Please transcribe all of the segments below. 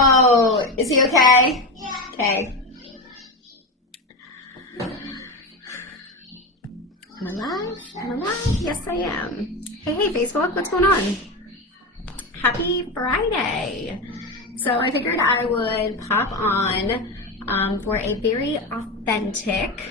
Oh, is he okay? Okay. Am I live? Am I live? Yes, I am. Hey, Facebook, what's going on? Happy Friday. So I figured I would pop on for a very authentic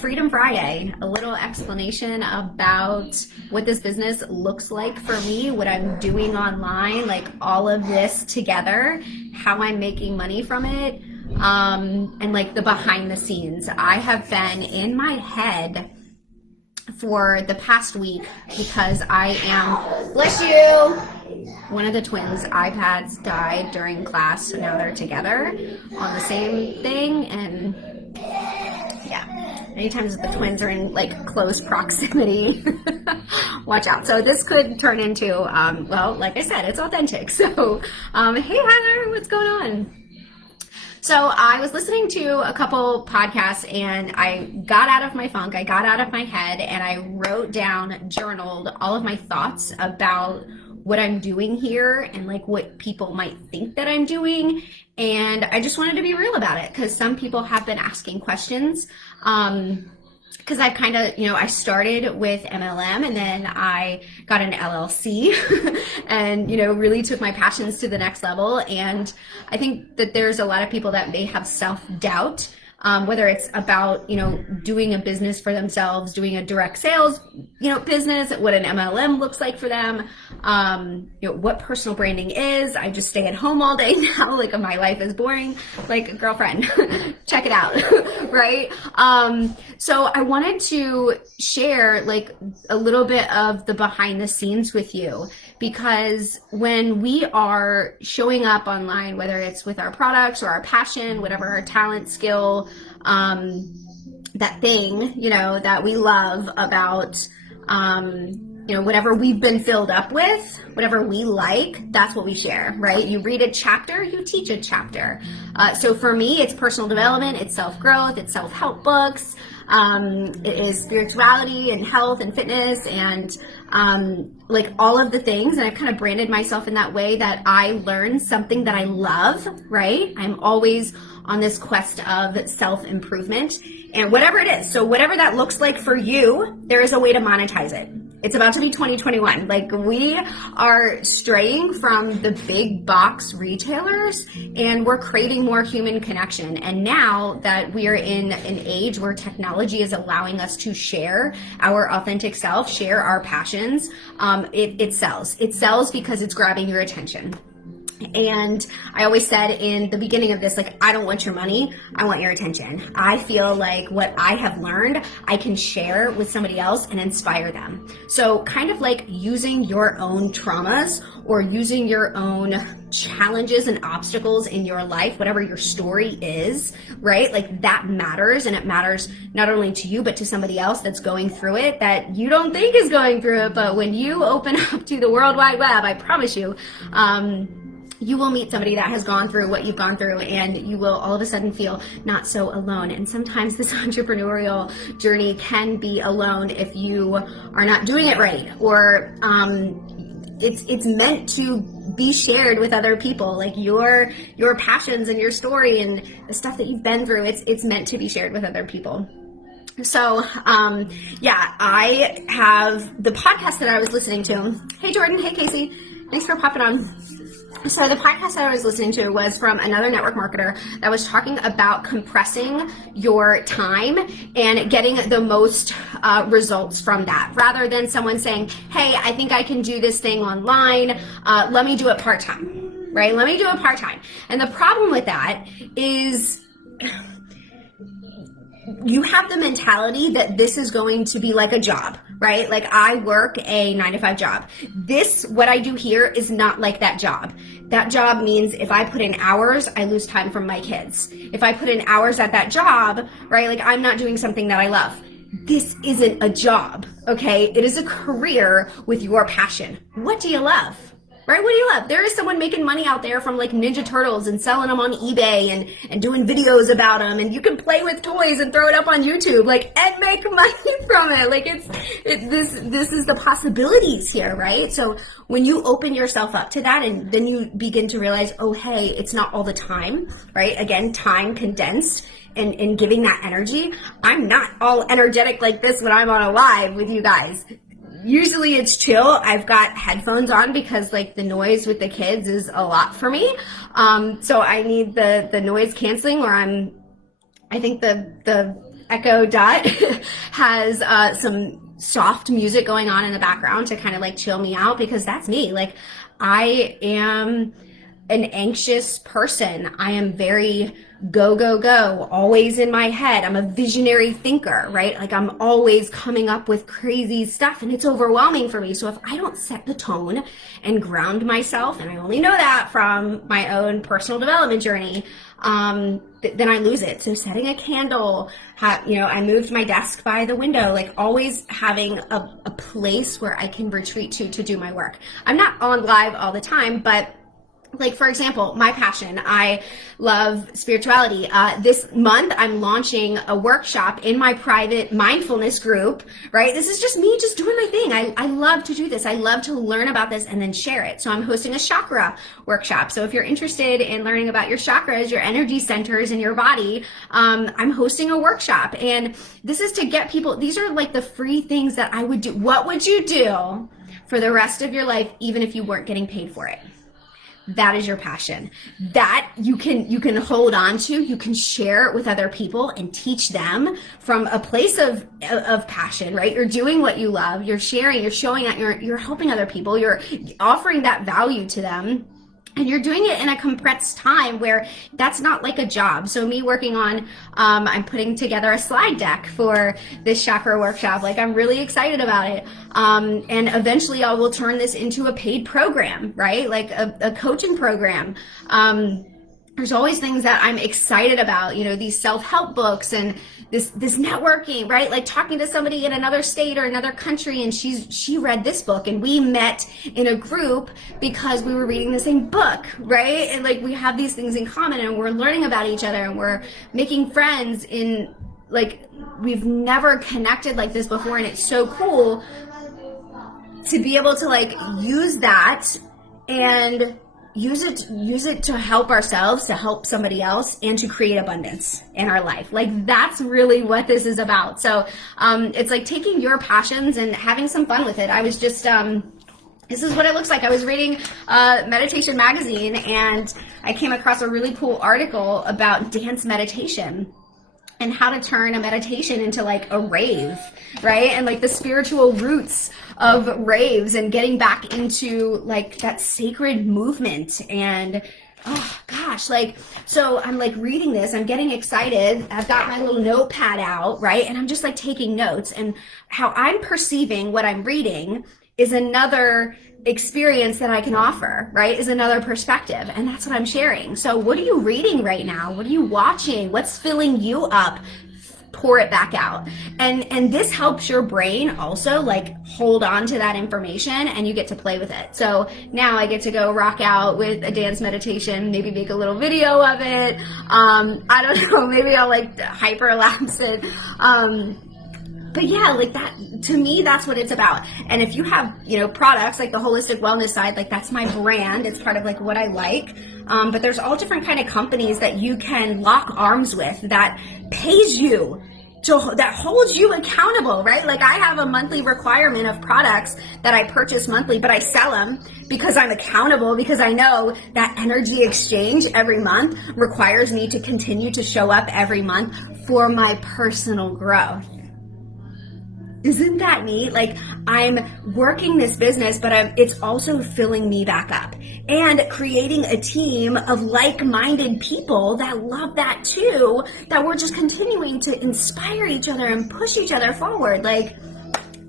Freedom Friday, a little explanation about what this business looks like for me, what I'm doing online, like all of this together, how I'm making money from it, and like the behind the scenes. I have been in my head for the past week because I am, bless you, one of the twins' iPads died during class, so now they're together on the same thing, and yeah, many times the twins are in like close proximity. Watch out. So this could turn into, well, like I said, it's authentic. So, hey Heather, what's going on? So I was listening to a couple podcasts and I got out of my funk, I got out of my head, and I wrote down, journaled all of my thoughts about what I'm doing here and like what people might think that I'm doing. And I just wanted to be real about it because some people have been asking questions. Because I've kind of, I started with MLM and then I got an LLC and, really took my passions to the next level. And I think that there's a lot of people that may have self-doubt, whether it's about, doing a business for themselves, doing a direct sales, business, what an MLM looks like for them, what personal branding is. I just stay at home all day now. Like my life is boring. Like girlfriend, check it out. Right. So I wanted to share like a little bit of the behind the scenes with you, because when we are showing up online, whether it's with our products or our passion, whatever our talent, skill, that thing, that we love about, whatever we've been filled up with, whatever we like, that's what we share, right? You read a chapter, you teach a chapter. So for me, it's personal development, it's self-growth, it's self-help books, it is spirituality and health and fitness and like all of the things. And I've kind of branded myself in that way that I learn something that I love, right? I'm always on this quest of self-improvement and whatever it is. So whatever that looks like for you, there is a way to monetize it. It's about to be 2021. Like we are straying from the big box retailers and we're craving more human connection. And now that we are in an age where technology is allowing us to share our authentic self, share our passions, it sells. It sells because it's grabbing your attention. And I always said in the beginning of this, like, I don't want your money, I want your attention. I feel like what I have learned, I can share with somebody else and inspire them. So kind of like using your own traumas or using your own challenges and obstacles in your life, whatever your story is, right? Like that matters, and it matters not only to you, but to somebody else that's going through it that you don't think is going through it. But when you open up to the World Wide Web, I promise you, you will meet somebody that has gone through what you've gone through, and you will all of a sudden feel not so alone. And sometimes this entrepreneurial journey can be alone if you are not doing it right, or it's meant to be shared with other people. Like your passions and your story and the stuff that you've been through, it's meant to be shared with other people. So, I have the podcast that I was listening to. Hey, Jordan. Hey, Casey. Thanks for popping on. So the podcast that I was listening to was from another network marketer that was talking about compressing your time and getting the most results from that, rather than someone saying, hey, I think I can do this thing online. Let me do it part-time, right? Let me do it part-time. And the problem with that is you have the mentality that this is going to be like a job, right? Like I work a 9-to-5 job. What I do here is not like that job. That job means if I put in hours, I lose time from my kids. If I put in hours at that job, right? Like I'm not doing something that I love. This isn't a job, okay? It is a career with your passion. What do you love? right? What do you love? There is someone making money out there from like Ninja Turtles and selling them on eBay and doing videos about them, and you can play with toys and throw it up on YouTube, like, and make money from it. Like this is the possibilities here, right? So when you open yourself up to that, and then you begin to realize, oh, hey, it's not all the time, right? Again, time condensed. And giving that energy. I'm not all energetic like this when I'm on a live with you guys. Usually it's chill. I've got headphones on because like the noise with the kids is a lot for me. So I need the noise canceling, or I think the Echo Dot has some soft music going on in the background to kind of like chill me out, because that's me. Like, I am an anxious person. I am very go, always in my head. I'm a visionary thinker, right? Like, I'm always coming up with crazy stuff, and it's overwhelming for me. So if I don't set the tone and ground myself, and I only know that from my own personal development journey, then I lose it. So setting a candle, I moved my desk by the window, like always having a place where I can retreat to do my work. I'm not on live all the time, but like, for example, my passion, I love spirituality. This month, I'm launching a workshop in my private mindfulness group, right? This is just me just doing my thing. I love to do this. I love to learn about this and then share it. So I'm hosting a chakra workshop. So if you're interested in learning about your chakras, your energy centers in your body, I'm hosting a workshop. And this is to get people, these are like the free things that I would do. What would you do for the rest of your life, even if you weren't getting paid for it? That is your passion. That you can hold on to, you can share it with other people and teach them from a place of passion, right? You're doing what you love, you're sharing, you're showing that you're helping other people, you're offering that value to them. And you're doing it in a compressed time where that's not like a job. So me working on, I'm putting together a slide deck for this chakra workshop. Like, I'm really excited about it. And eventually I will turn this into a paid program, right? Like a coaching program. There's always things that I'm excited about, these self-help books and this networking, right? Like talking to somebody in another state or another country, and she read this book, and we met in a group because we were reading the same book, right? And like, we have these things in common, and we're learning about each other, and we're making friends in, like, we've never connected like this before, and it's so cool to be able to like use that and use it to help ourselves, to help somebody else, and to create abundance in our life. Like, that's really what this is about. So it's like taking your passions and having some fun with it. I was just this is what it looks like. I was reading Meditation Magazine, and I came across a really cool article about dance meditation and how to turn a meditation into like a rave, right? And like the spiritual roots of raves, and getting back into like that sacred movement. And oh gosh, like, so I'm like reading this, I'm getting excited, I've got my little notepad out, right? And I'm just like taking notes, and how I'm perceiving what I'm reading is another experience that I can offer, right? Is another perspective. And that's what I'm sharing. So what are you reading right now? What are you watching? What's filling you up? Pour it back out. And this helps your brain also like hold on to that information, and you get to play with it. So now I get to go rock out with a dance meditation, maybe make a little video of it. I don't know, maybe I'll like hyperlapse it. But yeah, like that, to me, that's what it's about. And if you have, products like the holistic wellness side, like that's my brand. It's part of like what I like. But there's all different kind of companies that you can lock arms with that pays you, that holds you accountable, right? Like, I have a monthly requirement of products that I purchase monthly, but I sell them because I'm accountable, because I know that energy exchange every month requires me to continue to show up every month for my personal growth. Isn't that neat? Like, I'm working this business, but it's also filling me back up, and creating a team of like-minded people that love that too, that we're just continuing to inspire each other and push each other forward. Like,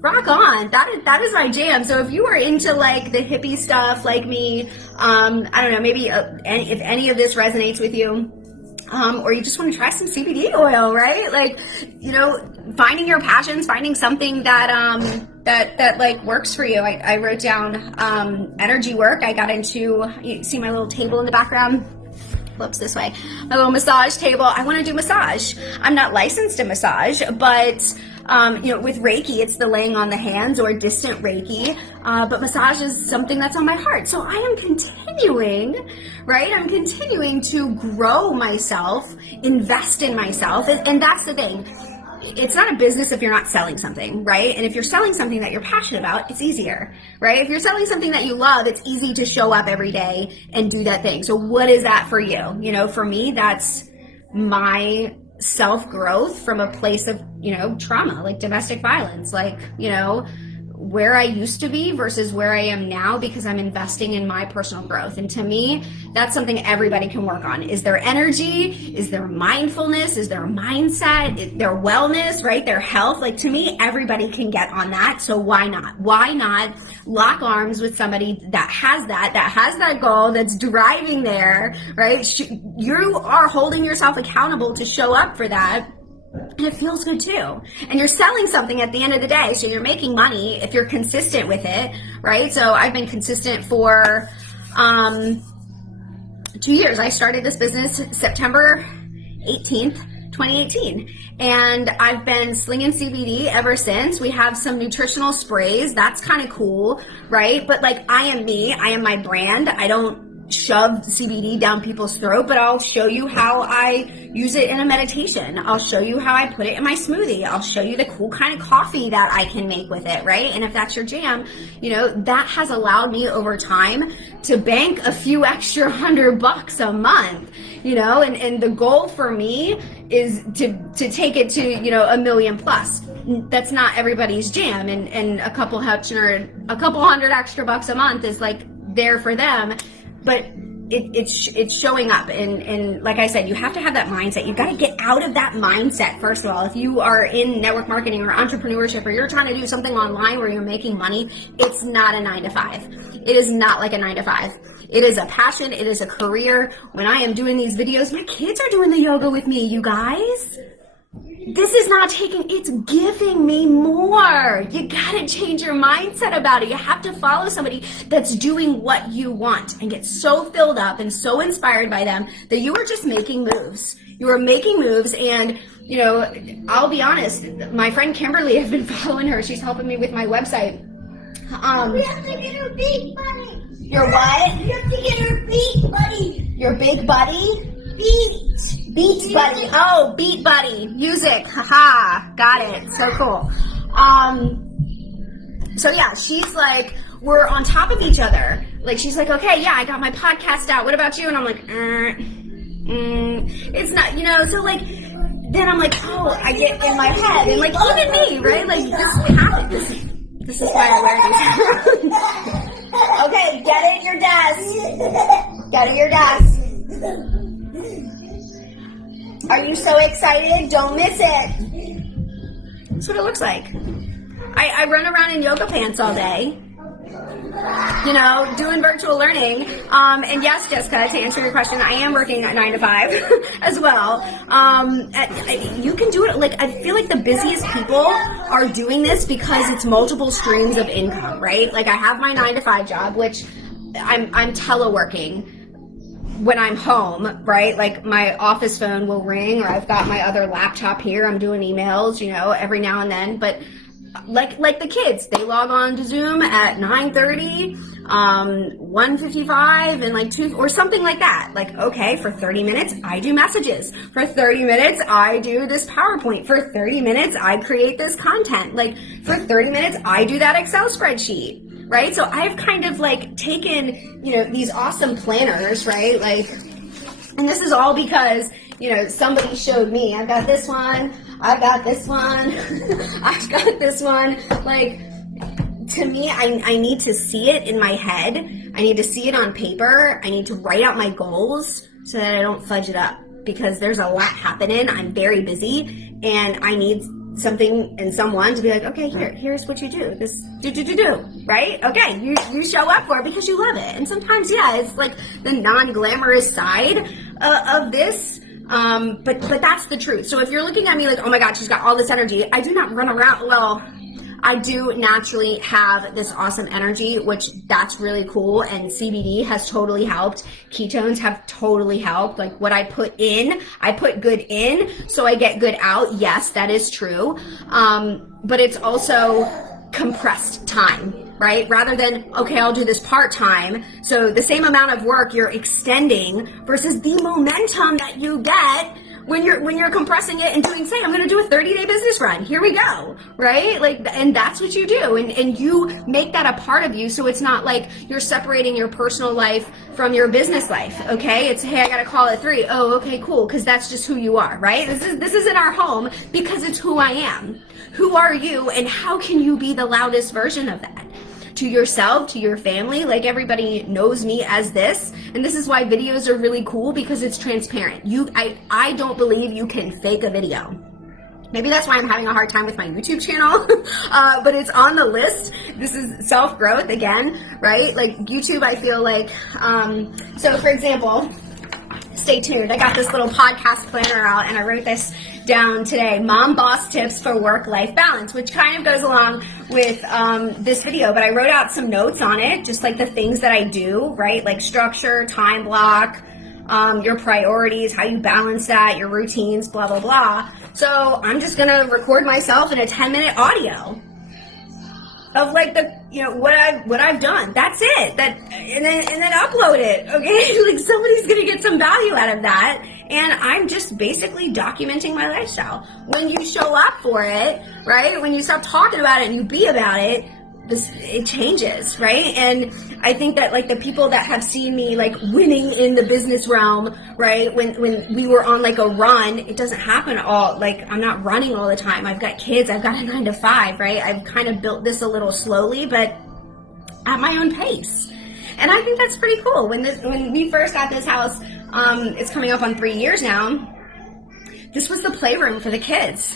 rock on. That is my jam. So if you are into like the hippie stuff like me, I don't know, maybe if any of this resonates with you, or you just want to try some CBD oil, right? Like, finding your passions, finding something that that like works for you. I wrote down energy work. I got into, you see my little table in the background? Flips this way. My little massage table. I want to do massage. I'm not licensed in massage, but with Reiki, it's the laying on the hands or distant Reiki. But massage is something that's on my heart. So I am continuing, right? I'm continuing to grow myself, invest in myself. And that's the thing. It's not a business if you're not selling something, right? And if you're selling something that you're passionate about, it's easier, right? If you're selling something that you love, it's easy to show up every day and do that thing. So what is that for you? For me, that's my self-growth from a place of, trauma, like domestic violence, like, where I used to be versus where I am now, because I'm investing in my personal growth. And to me, that's something everybody can work on. Is their energy, is their mindfulness, is their mindset, their wellness, right? Their health. Like, to me, everybody can get on that. So why not? Why not lock arms with somebody that has that goal, that's driving there, right? You are holding yourself accountable to show up for that. And it feels good too. And you're selling something at the end of the day, so you're making money if you're consistent with it, right? So I've been consistent for 2 years. I started this business September 18th, 2018. And I've been slinging CBD ever since. We have some nutritional sprays. That's kind of cool, right? But like, I am me. I am my brand. I don't shove CBD down people's throat, but I'll show you how I use it in a meditation. I'll show you how I put it in my smoothie. I'll show you the cool kind of coffee that I can make with it, right? And if that's your jam, that has allowed me over time to bank a few extra $100 a month, and the goal for me is to take it to, $1 million plus. That's not everybody's jam, and a couple hundred extra bucks a month is like there for them. But it's showing up, and like I said, you have to have that mindset. You got to get out of that mindset, first of all. If you are in network marketing or entrepreneurship, or you're trying to do something online where you're making money, it's not a 9-to-5. It is not like a 9-to-5. It is a passion. It is a career. When I am doing these videos, my kids are doing the yoga with me, you guys. This is not it's giving me more. You gotta change your mindset about it. You have to follow somebody that's doing what you want and get so filled up and so inspired by them that you are just making moves. You are making moves, and I'll be honest, my friend Kimberly, I've been following her. She's helping me with my website. We have to get her beat buddy. Your what? We have to get her beat buddy. Your big buddy? Beat buddy. Oh, beat buddy. Music. Haha. Got it. So cool. So yeah, she's like, we're on top of each other. Like, she's like, okay, yeah, I got my podcast out. What about you? And I'm like, it's not, so like, then I'm like, oh, I get in my head. And like, even me, right? Like, this happens. This is why I wear these. Okay, get in your desk. Get in your desk. Are you so excited? Don't miss it. That's what it looks like. I run around in yoga pants all day, doing virtual learning. And yes, Jessica, to answer your question, I am working at 9-to-5 as well. You can do it. Like, I feel like the busiest people are doing this because it's multiple streams of income, right? Like, I have my 9-to-5 job, which I'm teleworking when I'm home, right? Like, my office phone will ring, or I've got my other laptop here. I'm doing emails, every now and then. But like the kids, they log on to Zoom at 9:30, 1:55, and like 2 or something like that. Like, okay, for 30 minutes, I do messages. For 30 minutes, I do this PowerPoint. For 30 minutes, I create this content. Like, for 30 minutes, I do that Excel spreadsheet. Right? So I've kind of like taken, these awesome planners, right? Like, and this is all because, somebody showed me. I've got this one. I've got this one. I've got this one. Like, to me, I need to see it in my head. I need to see it on paper. I need to write out my goals so that I don't fudge it up, because there's a lot happening. I'm very busy, and I need something and someone to be like, okay, here's what you do. This do, right? Okay, you show up for it because you love it. And sometimes, yeah, it's like the non-glamorous side of this. But that's the truth. So if you're looking at me like, oh my God, she's got all this energy, I do not run around. Well, I do naturally have this awesome energy, which that's really cool. And CBD has totally helped. Ketones have totally helped. Like what I put in, I put good in, so I get good out. Yes, that is true. But it's also compressed time, right? Rather than, okay, I'll do this part-time. So the same amount of work you're extending versus the momentum that you get when you're compressing it and doing, say, I'm going to do a 30-day business run. Here we go, right? Like, and that's what you do. And you make that a part of you. So it's not like you're separating your personal life from your business life. Okay. It's, hey, I got to call at 3. Oh, okay, cool. Cause that's just who you are, right? This is in our home because it's who I am. Who are you? And how can you be the loudest version of that? To yourself, to your family. Like everybody knows me as this, and this is why videos are really cool, because it's transparent. I don't believe you can fake a video. Maybe that's why I'm having a hard time with my YouTube channel, but it's on the list. This is self-growth again, right? Like YouTube, I feel like, so for example, stay tuned. I got this little podcast planner out and I wrote this down today, Mom Boss Tips for Work-Life Balance, which kind of goes along with this video, but I wrote out some notes on it, just like the things that I do, right? Like structure, time block, your priorities, how you balance that, your routines, blah, blah, blah. So I'm just gonna record myself in a 10-minute audio of like what I've done. That's it. And then upload it. Okay, like somebody's gonna get some value out of that. And I'm just basically documenting my lifestyle. When you show up for it, right? When you stop talking about it and you be about it, it changes, right? And I think that like the people that have seen me like winning in the business realm, right? When we were on like a run, it doesn't happen all, like I'm not running all the time. I've got kids, I've got a 9 to 5, right? I've kind of built this a little slowly, but at my own pace. And I think that's pretty cool. When we first got this house, it's coming up on 3 years now. This was the playroom for the kids.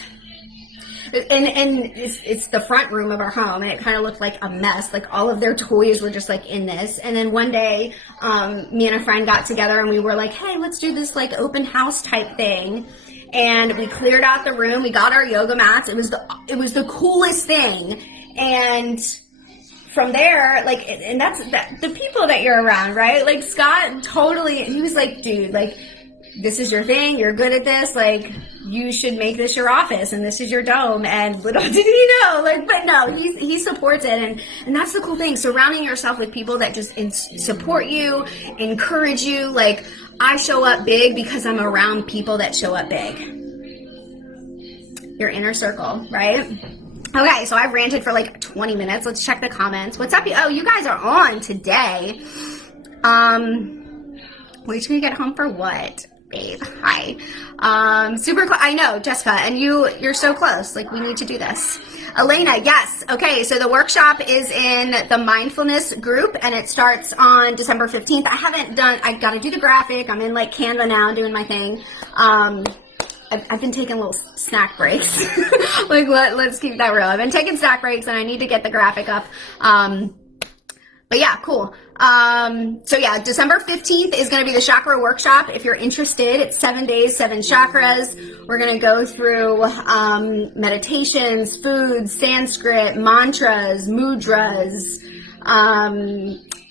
And it's the front room of our home, and it kind of looked like a mess. Like all of their toys were just like in this. And then one day, me and a friend got together and we were like, hey, let's do this like open house type thing. And we cleared out the room. We got our yoga mats. It was the coolest thing. And from there, like, and that's the people that you're around, right? Like Scott totally, he was like, dude, like, this is your thing. You're good at this. Like, you should make this your office and this is your dome. And little did he know, like, but no, he supports it. And that's the cool thing. Surrounding yourself with people that just support you, encourage you. Like, I show up big because I'm around people that show up big. Your inner circle, right? Okay, so I've ranted for like 20 minutes. Let's check the comments. What's up? Oh, you guys are on today. Wait till you get home for what, babe? Hi. Super close. I know, Jessica, and you're so close. Like, we need to do this. Elena, yes. Okay, so the workshop is in the mindfulness group, and it starts on December 15th. I got to do the graphic. I'm in like Canva now doing my thing. I've been taking little snack breaks. Like, let's keep that real. I've been taking snack breaks and I need to get the graphic up. But yeah, cool. So yeah, December 15th is going to be the chakra workshop. If you're interested, it's 7 days, 7 chakras. We're going to go through meditations, foods, Sanskrit, mantras, mudras,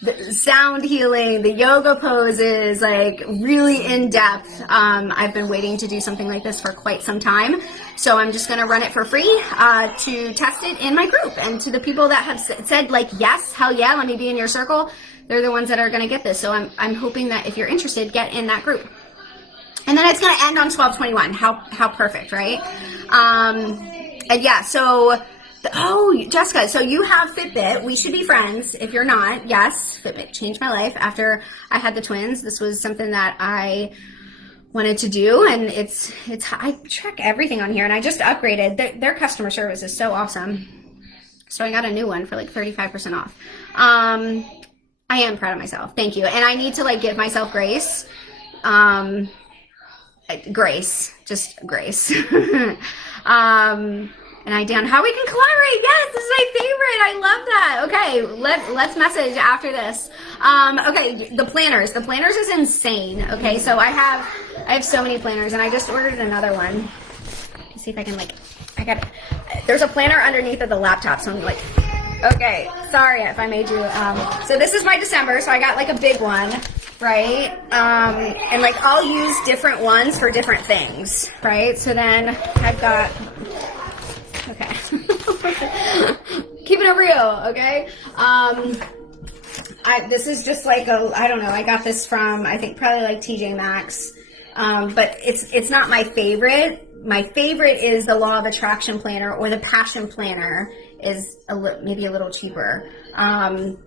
the sound healing, the yoga poses, like really in depth. I've been waiting to do something like this for quite some time. So I'm just going to run it for free to test it in my group. And to the people that have said like, yes, hell yeah, let me be in your circle, they're the ones that are going to get this. So I'm hoping that if you're interested, get in that group. And then it's going to end on 12/21. How perfect, right? And yeah, so... Oh, Jessica, so you have Fitbit. We should be friends. If you're not, yes, Fitbit changed my life after I had the twins. This was something that I wanted to do, and it's I track everything on here, and I just upgraded. Their customer service is so awesome. So I got a new one for like 35% off. I am proud of myself. Thank you. And I need to like give myself grace. Just grace. And I down how we can collaborate. Yes, this is my favorite. I love that. Okay, let's message after this. Okay, the planners. The planners is insane. Okay, so I have so many planners, and I just ordered another one. Let's see if I can like there's a planner underneath of the laptop, so I'm like, okay, sorry if I made you, so this is my December, so I got like a big one, right, and like I'll use different ones for different things, right, so then I've got, okay, keeping it real, okay, this is just like I don't know, I got this from, I think probably like TJ Maxx, but it's not my favorite. My favorite is the Law of Attraction Planner, or the Passion Planner is maybe a little cheaper. And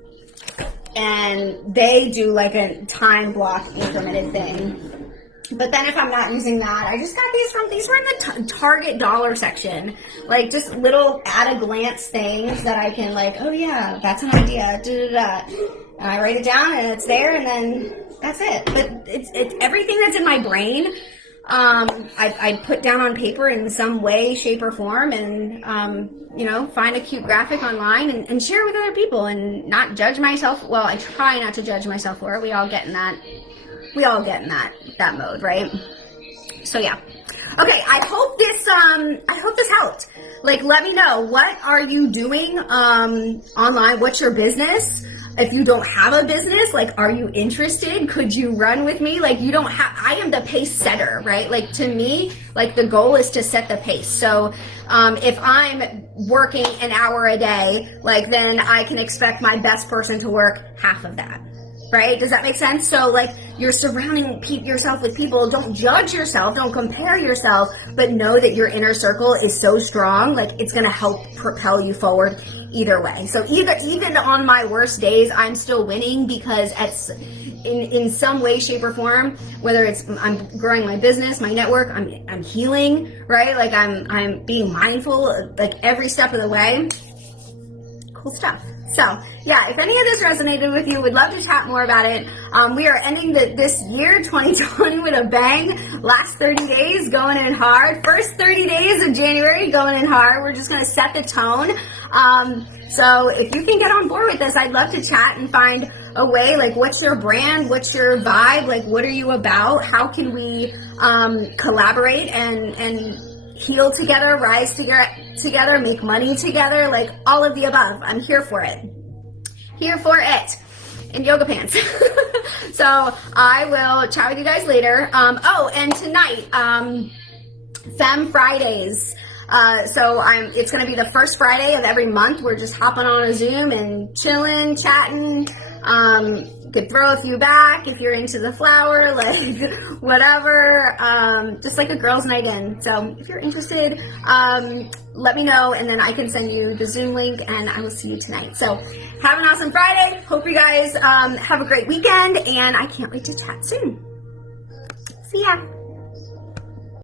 they do like a time block incremented thing. But then if I'm not using that, I just got these were in the Target dollar section. Like just little at a glance things that I can like, oh yeah, that's an idea, And I write it down and it's there and then that's it. But it's everything that's in my brain. I put down on paper in some way, shape, or form, and find a cute graphic online and share with other people, and not judge myself. Well, I try not to judge myself for it. We all get in that mode, right? So yeah. Okay, I hope this helped. Like, let me know, what are you doing online? What's your business? If you don't have a business, like, are you interested? Could you run with me? Like, I am the pace setter, right? Like, to me, like, the goal is to set the pace. So, if I'm working an hour a day, like, then I can expect my best person to work half of that, right? Does that make sense? So, like, you're surrounding yourself with people. Don't judge yourself. Don't compare yourself, but know that your inner circle is so strong. Like, it's going to help propel you forward either way. So even on my worst days, I'm still winning, because in some way, shape, or form, whether it's I'm growing my business, my network, I'm healing, right? Like I'm being mindful, like every step of the way. Cool stuff. So yeah, if any of this resonated with you, would love to chat more about it. We are ending this year 2020 with a bang. Last 30 days going in hard. First 30 days of January going in hard. We're just going to set the tone. So if you can get on board with this, I'd love to chat and find a way, like, what's your brand? What's your vibe? Like, what are you about? How can we collaborate and heal together, rise together, make money together, like all of the above. I'm here for it. Here for it. In yoga pants. So I will chat with you guys later. And tonight, Femme Fridays. It's going to be the first Friday of every month. We're just hopping on a Zoom and chilling, chatting. Could throw a few back if you're into the flower, like whatever, just like a girls' night in. So if you're interested, let me know, and then I can send you the Zoom link, and I will see you tonight. So have an awesome Friday. Hope you guys have a great weekend, and I can't wait to chat soon. See ya.